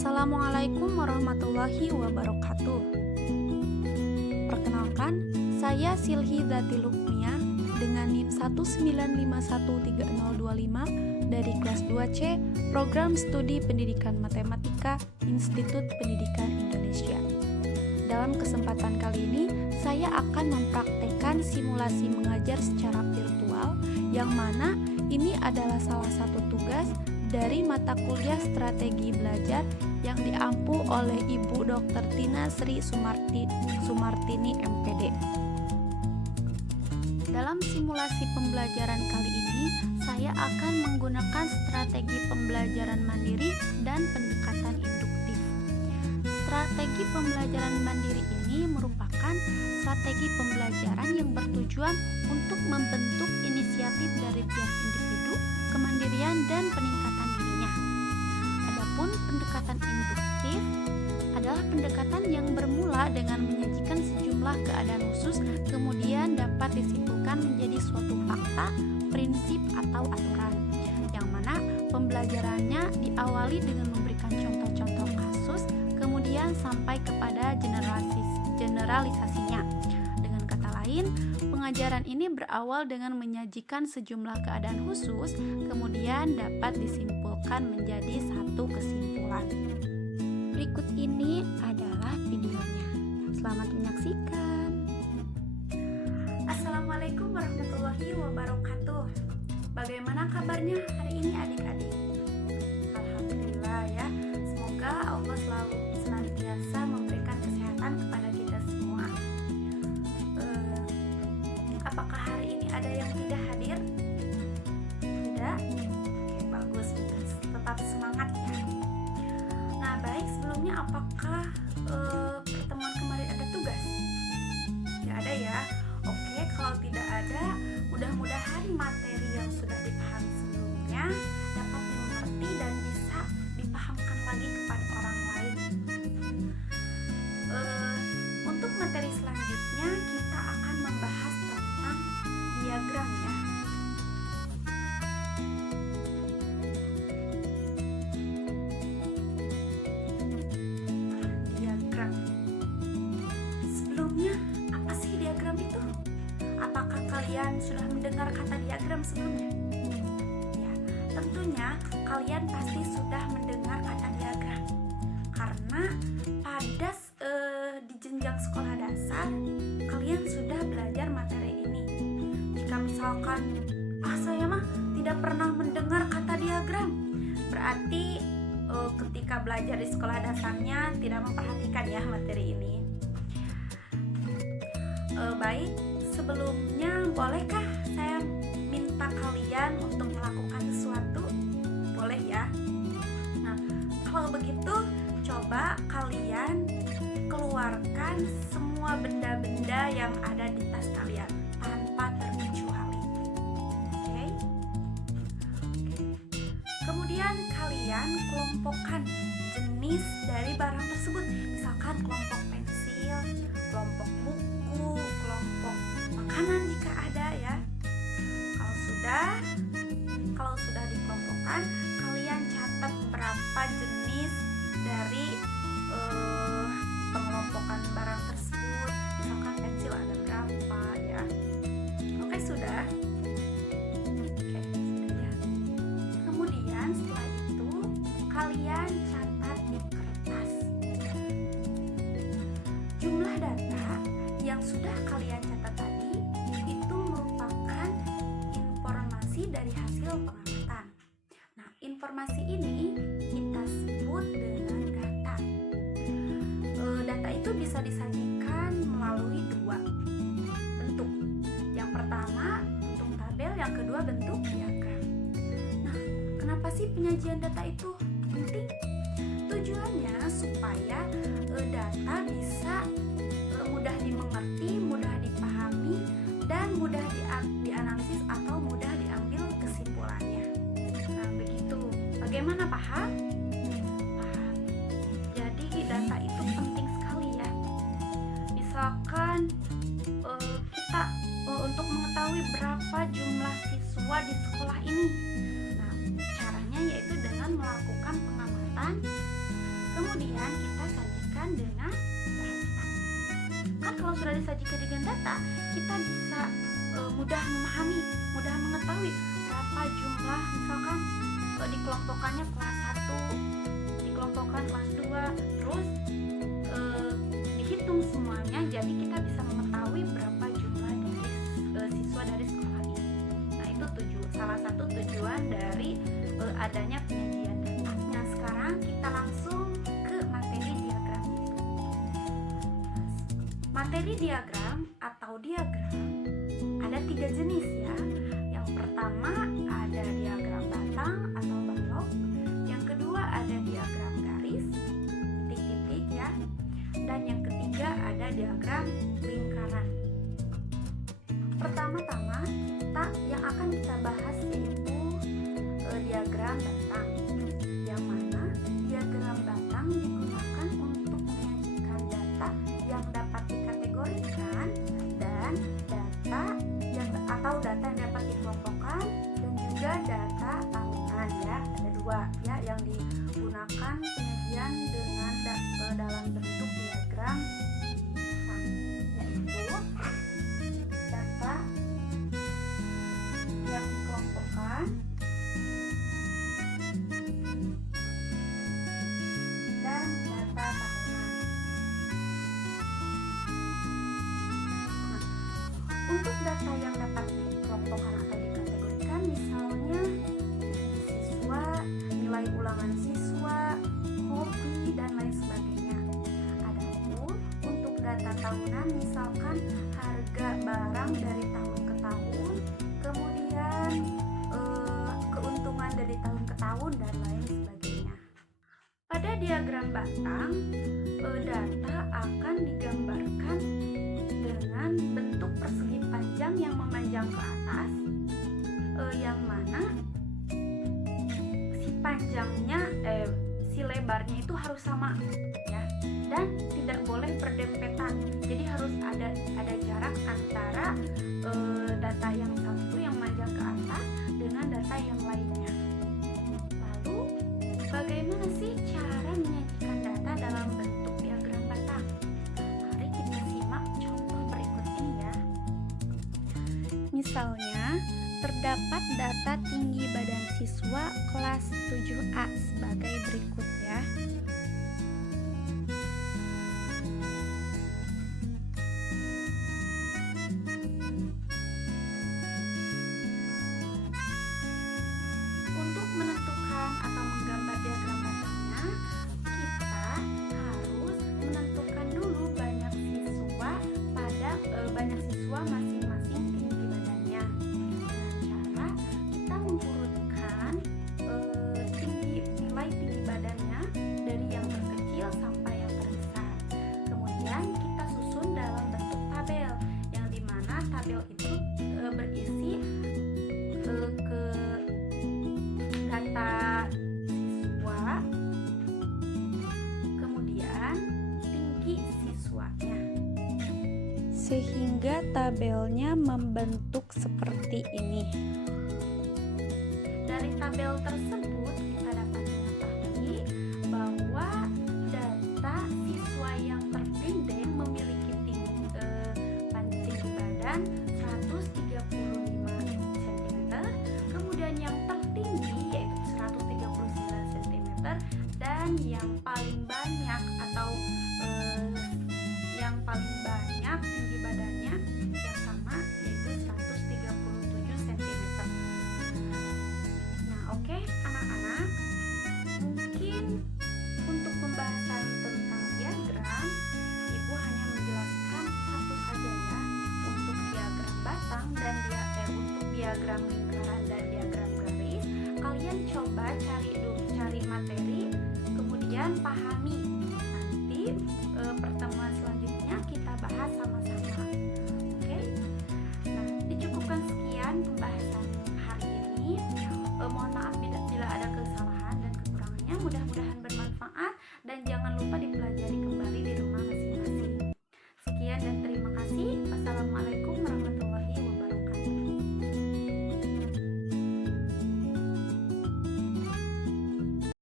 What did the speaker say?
Assalamualaikum warahmatullahi wabarakatuh. Perkenalkan, saya Silhi Zati Lukmia dengan NIM 1951305 dari kelas 2C Program Studi Pendidikan Matematika Institut Pendidikan Indonesia. Dalam kesempatan kali ini, saya akan mempraktekkan simulasi mengajar secara virtual yang mana ini adalah salah satu tugas dari mata kuliah strategi belajar yang diampu oleh Ibu Dr. Tina Sri Sumartini MPD. Dalam simulasi pembelajaran kali ini, saya akan menggunakan strategi pembelajaran mandiri dan pendekatan induktif. Strategi pembelajaran mandiri ini merupakan strategi pembelajaran yang bertujuan untuk membentuk inisiatif dari tiap individu, kemandirian, dan peningkatan dirinya. Adapun pendekatan induktif adalah pendekatan yang bermula dengan menyajikan sejumlah keadaan khusus, kemudian dapat disimpulkan menjadi suatu fakta, prinsip, atau aturan, yang mana pembelajarannya diawali dengan memberikan contoh-contoh kasus, kemudian sampai kepada generalisasinya. Dengan kata lain, pengajaran ini berawal dengan menyajikan sejumlah keadaan khusus, kemudian dapat disimpulkan menjadi satu kesimpulan. Berikut ini adalah videonya. Selamat menyaksikan. Assalamualaikum warahmatullahi wabarakatuh. Bagaimana kabarnya hari ini adik-adik? Alhamdulillah ya. Semoga Allah selalu senantiasa memberikan kesehatan kepada kita semua. Apakah hari ini ada yang tidak hadir? Tidak? Oke, bagus. Tetap semangat ya. Nah, baik, sebelumnya apakah pertemuan kemarin ada tugas? Tidak ada ya? Oke, kalau tidak ada, mudah-mudahan materi yang sudah dipahami sebelumnya dapat dimengerti dan bisa dipahamkan lagi kepada orang lain. Untuk materi selanjutnya kita akan membahas tentang diagram ya. Diagram. Sebelumnya, apa sih diagram itu? Apakah kalian sudah mendengar kata diagram sebelumnya? Ya, tentunya kalian pasti sudah mendengar kata diagram. Karena pada di jenjang sekolah dasar, kalian sudah belajar materi ini. Jika misalkan, saya mah tidak pernah mendengar kata diagram, berarti ketika belajar di sekolah dasarnya tidak memperhatikan ya materi ini. Baik, sebelumnya bolehkah saya minta kalian untuk melakukan sesuatu? Boleh ya? Nah, kalau begitu coba kalian keluarkan semua benda-benda yang ada di tas kalian tanpa terkecuali. Oke? Kemudian kalian kelompokkan jenis dari barang tersebut. Misalkan kelompok pensil, kelompok buku, kelompok makanan jika ada ya. Kalau sudah dikelompokkan, kalian catat berapa jenis dari pengelompokan barang tersebut. Misalkan pensil ada berapa ya. Oke, sudah. Oke, sudah ya. Kemudian setelah itu kalian catat di kertas jumlah data yang sudah kalian catat tadi. Itu merupakan informasi dari hasil pengamatan. Nah, informasi ini kita sebut dengan data. Data itu bisa disajikan melalui dua bentuk. Yang pertama bentuk tabel, yang kedua bentuk diagram. Nah, kenapa sih penyajian data itu penting? Tujuannya supaya data bisa mudah dimengerti, mudah dipahami, dan mudah dianalisis atau mudah diambil kesimpulannya. Nah, begitu. Bagaimana, paham? Paham. Jadi data itu penting sekali ya. Misalkan kita untuk mengetahui berapa jumlah siswa di sekolah ini. Nah, caranya yaitu dengan melakukan pengamatan, kemudian kita sajikan dengan data. Kan kalau sudah disajikan dengan data, kita bisa mudah memahami, mudah mengetahui berapa jumlah, misalkan dikelompokkannya kelas 1, dikelompokkan kelas 2, terus dihitung semuanya, jadi kita bisa mengetahui berapa jumlah dari siswa dari sekolah ini. Nah, itu salah satu tujuan dari adanya penyajian data. Nah, sekarang kita langsung ke materi diagram itu. Materi diagram atau diagram ada 3 jenis ya. Yang pertama ada diagram batang atau balok. Yang kedua ada diagram garis, titik-titik ya. Dan yang ketiga ada diagram lingkaran. Pertama-tama yang akan kita bahas yaitu diagram batang. Yang mana diagram batang digunakan untuk menyajikan data yang dapat dikategorikan dan data yang dapat dikelompokkan, dan juga data tahunan ya. Ada 2 ya yang digunakan penyajian dengan dalam bentuk diagram batang, yaitu data yang dikelompokkan dan data tahunan. Nah, untuk data yang dapat dikelompokkan atau dikategorikan, misalnya siswa, nilai ulangan siswa, hobi, dan lain sebagainya. Adapun untuk data tahunan, misalkan harga barang dari tahun ke tahun, kemudian keuntungan dari tahun ke tahun, dan lain sebagainya. Pada diagram batang, data akan digambarkan dengan bentuk persegi panjang yang memanjang ke atas, yang mana si lebarnya itu harus sama ya, dan tidak boleh berdempetan. Jadi harus ada jarak antara data yang satu yang memanjang ke atas dengan data yang lainnya. Lalu bagaimana sih cara menyajikan data dalam bentuk diagram batang? Mari kita simak contoh berikut ini ya. Misalnya, terdapat data tinggi badan siswa kelas 7A sebagai berikut ya. Untuk menentukan atau menggambar diagram batangnya, kita harus menentukan dulu banyak siswa masing-masing tinggi badannya. Dengan cara kita mengurutkan nilai tinggi badannya dari yang terkecil sampai yang terbesar. Kemudian kita susun dalam bentuk tabel, yang dimana tabel itu berisi ke data siswa, kemudian tinggi siswanya, sehingga tabelnya membentuk seperti ini. Dari tabel tersebut kita dapat mengetahui bahwa data siswa yang terpendek memiliki tinggi badan 135 cm, kemudian yang tertinggi yaitu 139 cm, dan yang paling banyak tinggi badannya yang sama yaitu 137 cm. Nah, oke anak-anak, mungkin untuk pembahasan tentang diagram, Ibu hanya menjelaskan satu saja ya, untuk diagram batang dan untuk diagram lingkaran dan diagram garis. Kalian coba cari materi, kemudian pahami. Nanti pertemuan selanjutnya kita bahas sama-sama. Oke? Nah, dicukupkan sekian pembahasan hari ini. Mohon maaf bila ada kesalahan dan kekurangannya. Mudah-mudahan bermanfaat, dan jangan lupa dipelajari